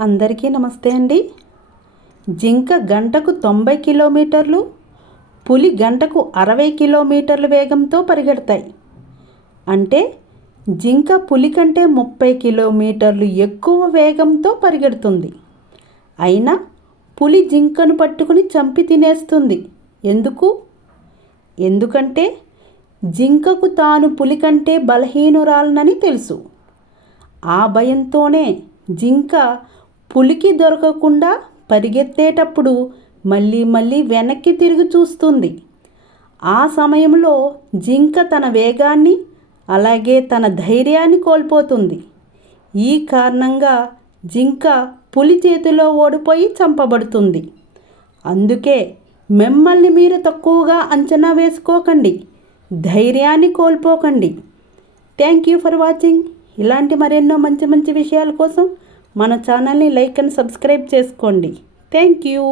అందరికీ నమస్తే అండి. జింక గంటకు తొంభై కిలోమీటర్లు పులి గంటకు అరవై కిలోమీటర్ల వేగంతో పరిగెడతాయి. అంటే జింక పులి కంటే ముప్పై కిలోమీటర్లు ఎక్కువ వేగంతో పరిగెడుతుంది. అయినా పులి జింకను పట్టుకుని చంపి తినేస్తుంది. ఎందుకు? ఎందుకంటే జింకకు తాను పులి కంటే బలహీనురాలనని తెలుసు. ఆ భయంతోనే జింక పులికి దొరకకుండా పరిగెత్తేటప్పుడు మళ్ళీ మళ్ళీ వెనక్కి తిరిగి చూస్తుంది. ఆ సమయంలో జింక తన వేగాన్ని అలాగే తన ధైర్యాన్ని కోల్పోతుంది. ఈ కారణంగా జింక పులి చేతిలో ఓడిపోయి చంపబడుతుంది. అందుకే మిమ్మల్ని మీరు తక్కువగా అంచనా వేసుకోకండి ధైర్యాన్ని కోల్పోకండి. Thank you for watching. ఇలాంటి మరెన్నో మంచి మంచి విషయాల కోసం మన ఛానల్ని లైక్ అండ్ సబ్స్క్రైబ్ చేసుకోండి. Thank you.